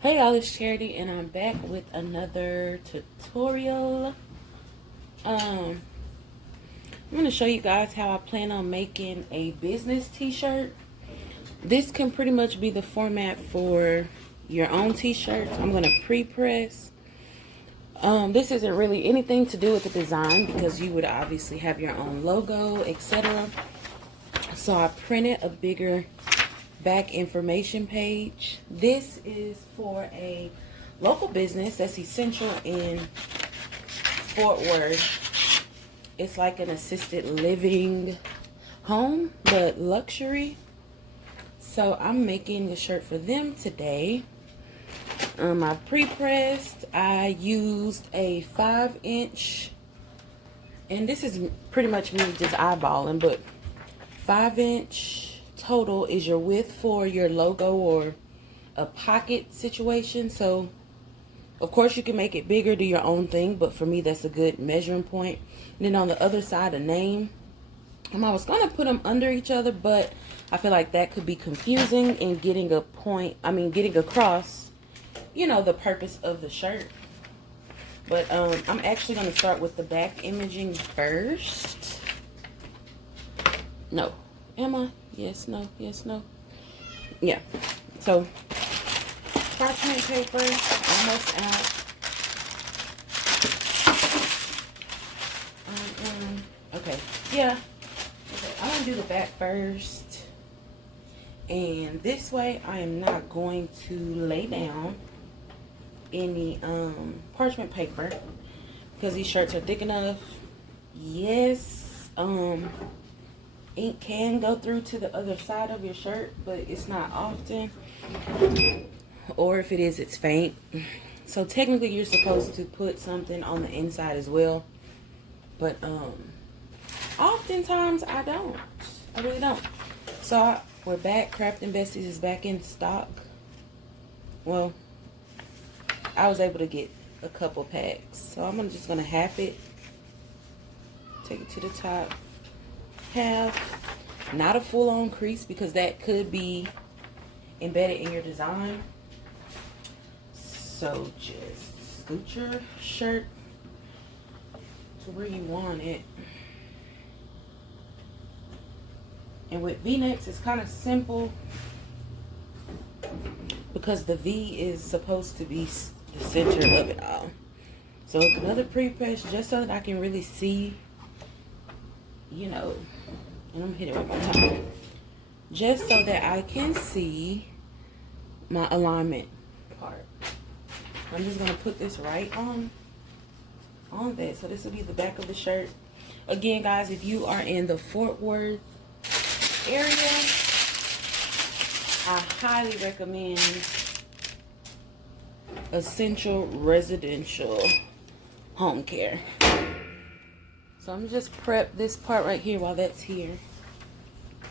Hey y'all, it's Charity and I'm back with another tutorial. I'm going to show you guys how I plan on making a business t-shirt. This can pretty much be the format for your own t-shirts. I'm going to pre-press. This isn't really anything to do with the design because you would obviously have your own logo, etc. So I printed a bigger back information page. This is for a local business that's essential in Fort Worth. It's like an assisted living home, but luxury. So I'm making a shirt for them today. I've pre-pressed. I used a 5-inch, and this is pretty much me just eyeballing, but 5-inch total is your width for your logo or a pocket situation. So of course you can make it bigger, do your own thing, but for me that's a good measuring point. And then on the other side, a name. I was gonna put them under each other, but I feel like that could be confusing in getting across, the purpose of the shirt. But I'm actually gonna start with the back imaging first. No, am I? Yes, no, yes, no. Yeah. So, parchment paper, almost out. Okay, yeah. Okay, I'm gonna do the back first. And this way, I am not going to lay down any parchment paper because these shirts are thick enough. Yes, ink can go through to the other side of your shirt, but it's not often, or if it is, it's faint. So technically you're supposed to put something on the inside as well, but oftentimes I really don't. So we're back. Crafting Besties is back in stock. Well, I was able to get a couple packs, so I'm just gonna half it, take it to the top, half, not a full-on crease because that could be embedded in your design. So just scoot your shirt to where you want it. And with V-necks, it's kind of simple because the V is supposed to be the center of it all. So another pre-press just so that I can really see, and I'm gonna hit it right on top, just so that I can see my alignment part. I'm just gonna put this right on that. So this will be the back of the shirt. Again, guys, if you are in the Fort Worth area, I highly recommend Essential Residential Home Care. So I'm just prep this part right here while that's here.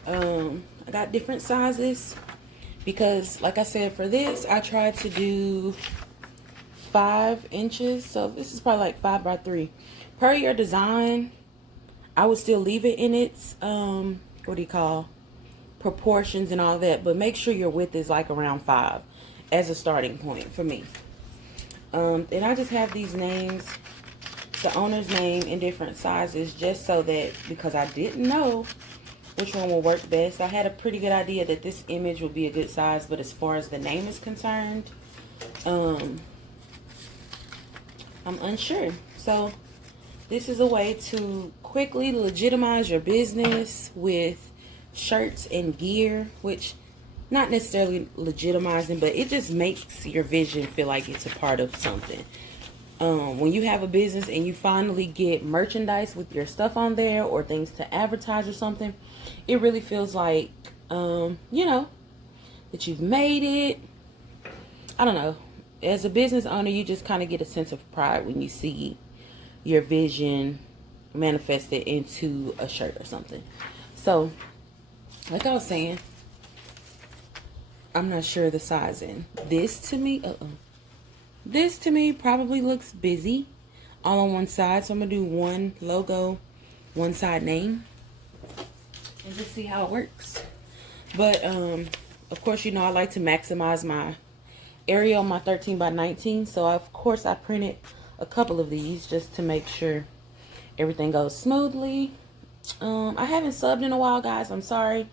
I got different sizes because, like I said, for this I tried to do 5 inches. So this is probably like 5 by 3. Per your design, I would still leave it in its proportions and all that, but make sure your width is like around 5 as a starting point for me. And I just have these names, the owner's name in different sizes, just so that, because I didn't know which one will work best. I had a pretty good idea that this image would be a good size, but as far as the name is concerned, I'm unsure. So this is a way to quickly legitimize your business with shirts and gear, which not necessarily legitimizing, but it just makes your vision feel like it's a part of something. When you have a business and you finally get merchandise with your stuff on there or things to advertise or something, it really feels like, that you've made it. I don't know. As a business owner, you just kind of get a sense of pride when you see your vision manifested into a shirt or something. So, like I was saying, I'm not sure the sizing. This to me probably looks busy all on one side. So I'm going to do one logo, one side name, and just see how it works. But, of course, I like to maximize my Arial my 13 by 19. So of course I printed a couple of these just to make sure everything goes smoothly. I haven't subbed in a while, guys. I'm sorry.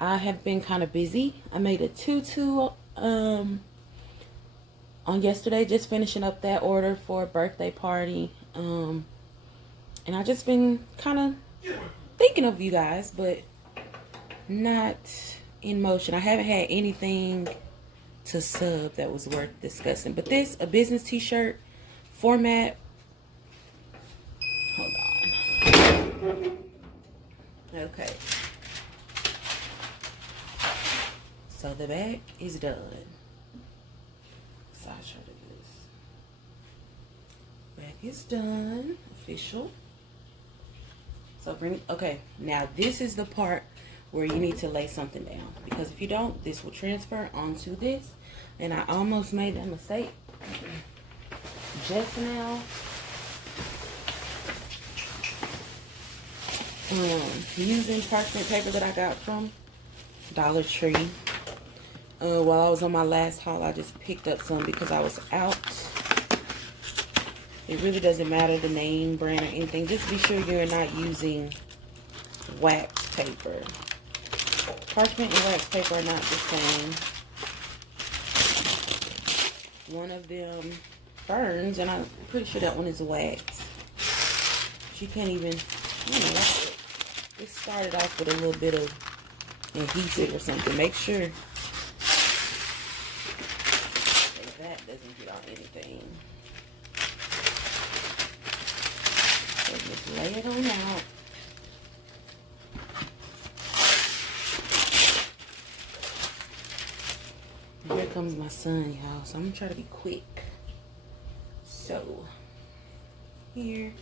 I have been kind of busy. I made a tutu on yesterday, just finishing up that order for a birthday party. And I just been kind of thinking of you guys, but not in motion. I haven't had anything to sub that was worth discussing. But this, a business t-shirt format. Hold on. Okay. So the back is done. Side shot of this. Back is done. Official. So bring, okay, now this is the part where you need to lay something down, because if you don't, this will transfer onto this. And I almost made that mistake just now. Using parchment paper that I got from Dollar Tree. While I was on my last haul, I just picked up some because I was out. It really doesn't matter the name, brand, or anything. Just be sure you're not using wax paper. Parchment and wax paper are not the same. One of them burns, and I'm pretty sure that one is wax. She can't even, I don't know, it started off with a little bit of adhesive or something. Make sure that doesn't get on anything. So just lay it on out. Here comes my son, y'all. So I'm gonna try to be quick. So here,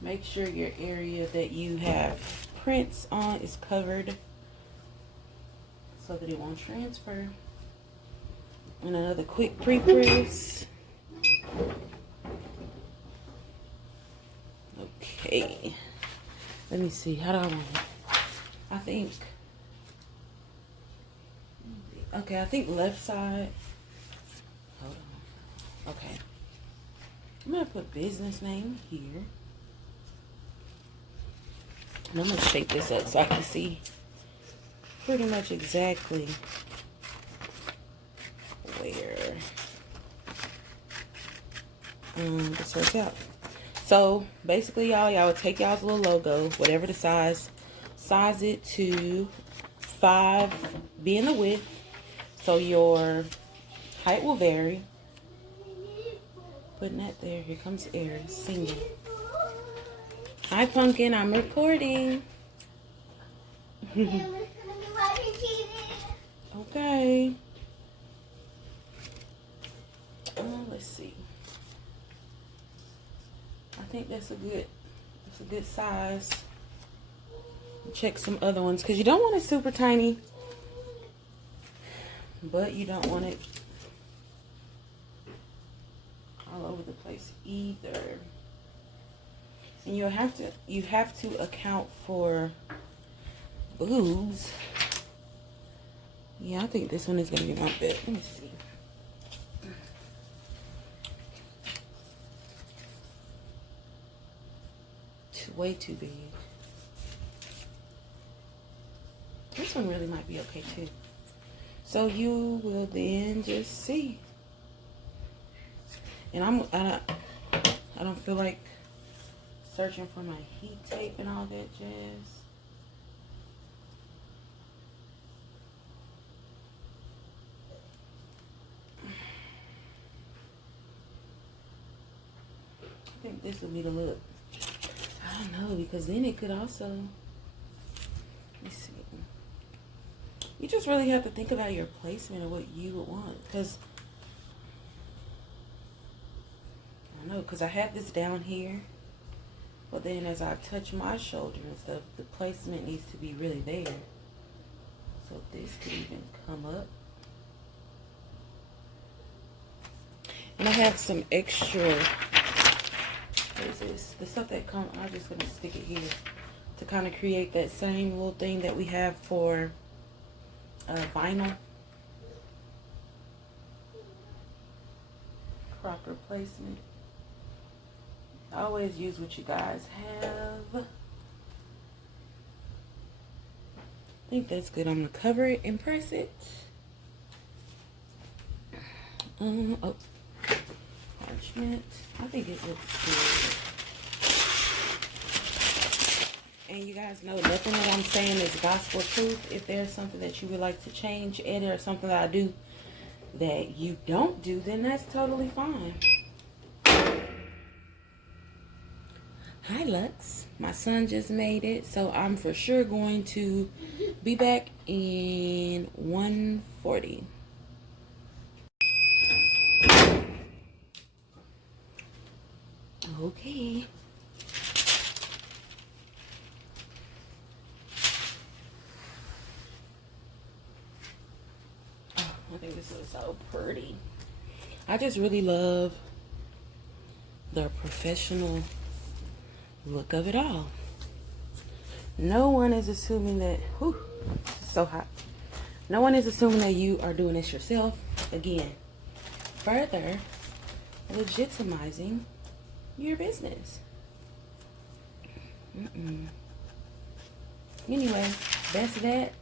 make sure your area that you have prints on is covered so that it won't transfer. And another quick pre-press. Okay. Let me see. How do I want it? I think. Okay, I think left side. Hold on. Okay. I'm going to put business name here. And I'm going to shape this up so I can see pretty much exactly where this works out. So basically, y'all would take y'all's little logo, whatever the size it to 5 being the width. So your height will vary. Putting that there. Here comes Aries singing. Hi, Pumpkin. I'm recording. Okay. Let's see. I think that's a good size. Check some other ones, because you don't want it super tiny, but you don't want it all over the place either. And you have to account for boobs. Yeah, I think this one is gonna be my bet. Let me see. Way too big. This one really might be okay too. So you will then just see. And I don't feel like searching for my heat tape and all that jazz. I think this will be the look. I don't know, because then it could also, let's see. You just really have to think about your placement of what you would want, because I don't know, because I have this down here, but then as I touch my shoulder and stuff, the placement needs to be really there. So this could even come up. And I have some extra. What is this? The stuff that comes, I'm just going to stick it here to kind of create that same little thing that we have for vinyl. proper placement. Always use what you guys have. I think that's good. I'm going to cover it and press it. Oh, parchment. I think it looks good. And you guys know nothing that I'm saying is gospel truth. If there's something that you would like to change, edit, or something that I do that you don't do, then that's totally fine. Hi Lux, my son just made it, so I'm for sure going to be back in 1:40. Okay. Oh, I think this is so pretty. I just really love the professional look of it all. No one is assuming that, whew, it's so hot. No one is assuming that you are doing this yourself. Again, further legitimizing your business. Anyway, that's that.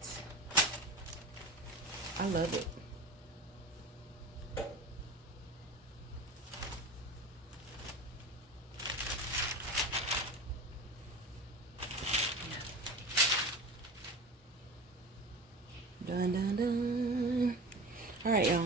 I love it. Dun, dun, dun. All right, y'all.